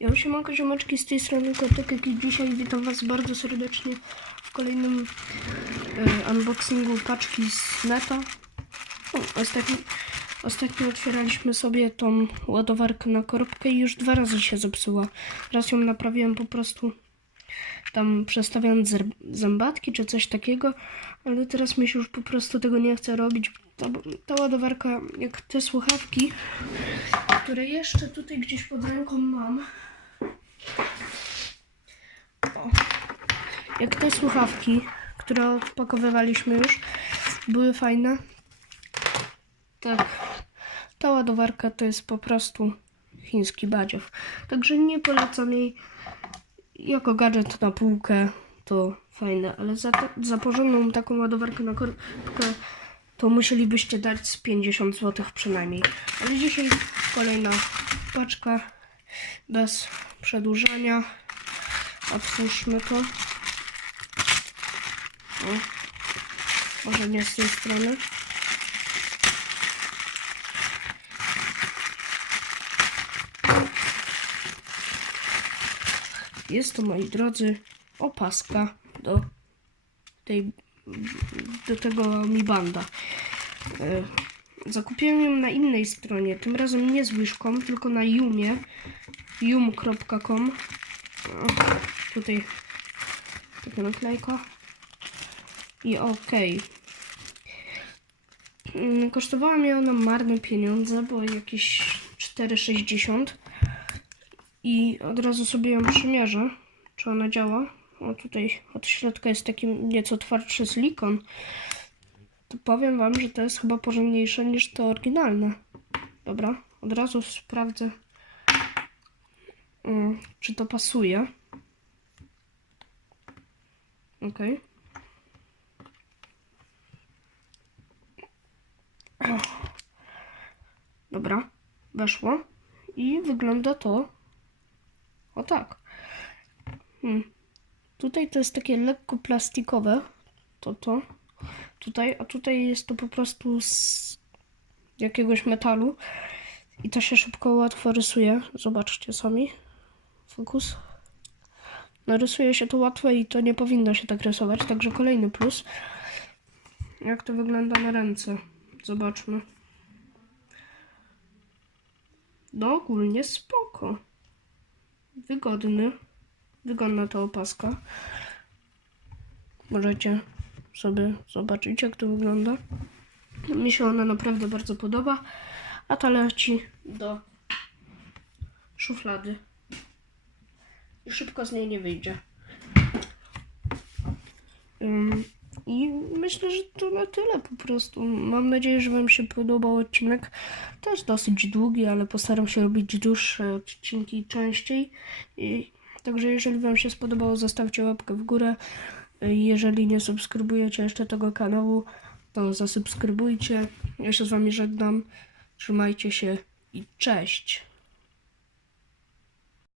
Ja siemanko ziomeczki z tej strony Kotek i dzisiaj witam was bardzo serdecznie w kolejnym e, unboxingu paczki z neta. No, ostatnio, ostatnio otwieraliśmy sobie tą ładowarkę na korbkę i już dwa razy się zepsuła. Raz ją naprawiłem po prostu tam przestawiając zębatki czy coś takiego, ale teraz mi się już po prostu tego nie chce robić. Ta, ta ładowarka, jak te słuchawki, które jeszcze tutaj gdzieś pod ręką mam. O. Jak te słuchawki, które odpakowywaliśmy już, były fajne. Tak. Ta ładowarka to jest po prostu chiński badziew. Także nie polecam jej jako gadżet na półkę to fajne, ale za, za porządną taką ładowarkę na korbkę to musielibyście dać z 50 zł przynajmniej. Ale dzisiaj kolejna paczka bez przedłużania. Otwórzmy to. O, może nie z tej strony. Jest to, moi drodzy, opaska do tej do tego Mi Banda. E, Zakupiłem ją na innej stronie, tym razem nie z łyżką, tylko na Yumie. yum.com Tutaj taka naklejka. I okej. Mm, Kosztowała mnie ona marne pieniądze, bo jakieś 4,60 i od razu sobie ją przymierzę, czy ona działa. O, tutaj od środka jest taki nieco twardszy silikon. To powiem wam, że to jest chyba porządniejsze niż to oryginalne. Dobra, od razu sprawdzę, mm, czy to pasuje. Ok. Dobra, weszło. I wygląda to o tak. Hmm. Tutaj to jest takie lekko plastikowe. To to. Tutaj, a tutaj jest to po prostu z jakiegoś metalu. I to się szybko, łatwo rysuje. Zobaczcie sami. Fokus. Narysuje się to łatwo i to nie powinno się tak rysować. Także kolejny plus. Jak to wygląda na ręce? Zobaczmy. No ogólnie spoko wygodny. Wygodna ta opaska. Możecie sobie zobaczyć, jak to wygląda. Mi się ona naprawdę bardzo podoba. A ta leci do szuflady. I szybko z niej nie wyjdzie. Ym, I myślę, że to na tyle po prostu. Mam nadzieję, że Wam się podobał odcinek. Też dosyć długi, ale postaram się robić dłuższe odcinki częściej. I, także jeżeli Wam się spodobało, zostawcie łapkę w górę. Jeżeli nie subskrybujecie jeszcze tego kanału, to zasubskrybujcie. Ja się z Wami żegnam. Trzymajcie się i cześć.